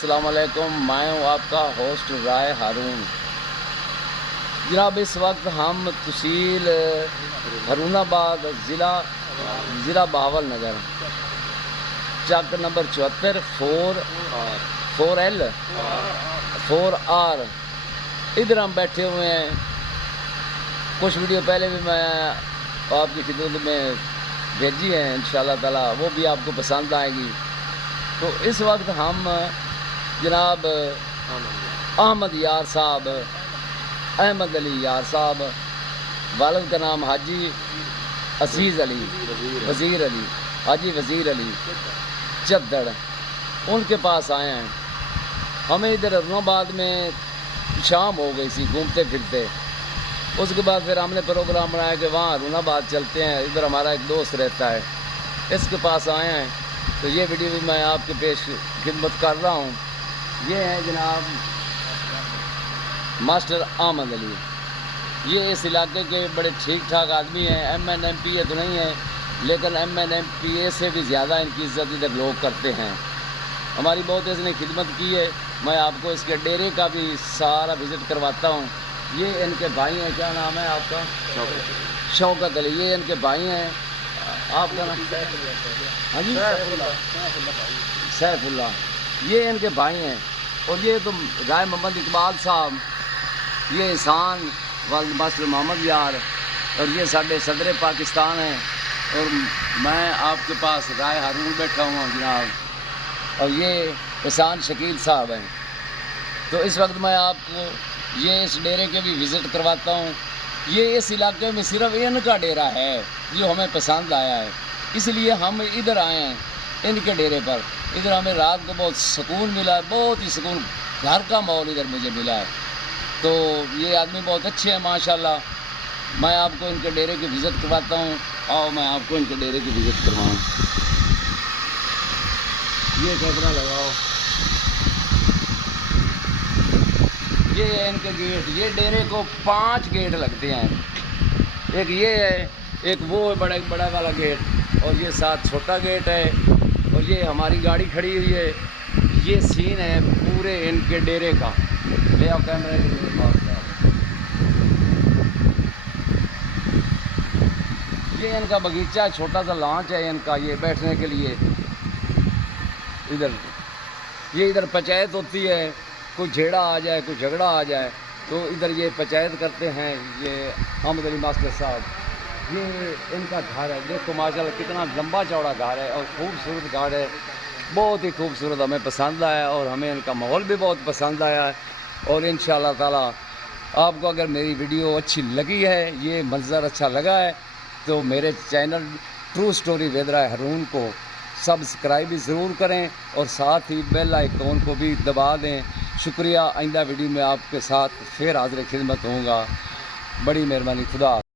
السلام علیکم، میں ہوں آپ کا ہوسٹ رائے ہارون۔ جناب اس وقت ہم تحصیل ہارون آباد ضلع بہاول نگر چک نمبر 74 4L 4R ادھر ہم بیٹھے ہوئے ہیں۔ کچھ ویڈیو پہلے بھی میں آپ کی خدمت میں بھیجی ہیں، انشاءاللہ تعالی وہ بھی آپ کو پسند آئے گی۔ تو اس وقت ہم جناب احمد یار صاحب، احمد علی یار صاحب، والد کا نام حاجی عزیز علی وزیر علی، حاجی وزیر علی چدڑ، ان کے پاس آئے ہیں۔ ہمیں ادھر ہارون آباد میں شام ہو گئی سی گھومتے پھرتے، اس کے بعد پھر ہم نے پروگرام بنایا کہ وہاں ہارون آباد چلتے ہیں، ادھر ہمارا ایک دوست رہتا ہے، اس کے پاس آئے ہیں۔ تو یہ ویڈیو بھی میں آپ کے پیش خدمت کر رہا ہوں۔ یہ ہے جناب ماسٹر احمد علی، یہ اس علاقے کے بڑے ٹھیک ٹھاک آدمی ہیں۔ MN MP تو نہیں ہیں، لیکن MN MP سے بھی زیادہ ان کی عزت ادھر لوگ کرتے ہیں۔ ہماری بہت اس نے خدمت کی ہے۔ میں آپ کو اس کے ڈیرے کا بھی سارا وزٹ کرواتا ہوں۔ یہ ان کے بھائی ہیں، کیا نام ہے آپ کا؟ شوکت علی۔ یہ ان کے بھائی ہیں، آپ کا نام؟ ہاں جی، سیف اللہ۔ یہ ان کے بھائی ہیں، اور یہ تو رائے محمد اقبال صاحب، یہ احسان والد ماسٹر محمد یار، اور یہ ساڈے صدر پاکستان ہیں، اور میں آپ کے پاس رائے ہارون بیٹھا ہوا ہوں جناب، اور یہ احسان شکیل صاحب ہیں۔ تو اس وقت میں آپ کو یہ اس ڈیرے کے بھی وزٹ کرواتا ہوں۔ یہ اس علاقے میں صرف ان کا ڈیرہ ہے جو ہمیں پسند آیا ہے، اس لیے ہم ادھر آئے ہیں ان کے ڈیرے پر۔ ادھر ہمیں رات کو بہت سکون ملا ہے، بہت ہی سکون، گھر کا ماحول ادھر مجھے ملا ہے۔ تو یہ آدمی بہت اچھے ہیں ماشاءاللہ۔ میں آپ کو ان کے ڈیرے کی وزٹ کرواتا ہوں، اور میں آپ کو ان کے ڈیرے کی وزٹ کرواؤں۔ یہ کیمرہ لگاؤ۔ یہ ہے ان کے گیٹ۔ یہ ڈیرے کو 5 گیٹ لگتے ہیں، ایک یہ ہے، ایک وہ ہے بڑا والا گیٹ، اور یہ ساتھ چھوٹا گیٹ ہے، اور یہ ہماری گاڑی کھڑی ہوئی ہے۔ یہ سین ہے پورے ان کے ڈیرے کا۔ لے آؤ کیمرے کے پاس۔ یہ ان کا باغیچہ، چھوٹا سا لانچ ہے ان کا، یہ بیٹھنے کے لیے۔ ادھر پنچایت ہوتی ہے، کوئی جھیڑا آ جائے، کوئی جھگڑا آ جائے تو ادھر یہ پنچایت کرتے ہیں۔ یہ احمد علی ماسٹر صاحب، یہ ان کا گھر ہے، دیکھو ماشاءاللہ کتنا لمبا چوڑا گھر ہے، اور خوبصورت گھر ہے، بہت ہی خوبصورت، ہمیں پسند آیا، اور ہمیں ان کا ماحول بھی بہت پسند آیا ہے۔ اور انشاءاللہ تعالی آپ کو اگر میری ویڈیو اچھی لگی ہے، یہ منظر اچھا لگا ہے، تو میرے چینل ٹرو سٹوری ود رائے ہارون کو سبسکرائب بھی ضرور کریں، اور ساتھ ہی بیل آئیکن کو بھی دبا دیں۔ شکریہ۔ آئندہ ویڈیو میں آپ کے ساتھ پھر حاضر خدمت ہوں گا۔ بڑی مہربانی، خدا حافظ۔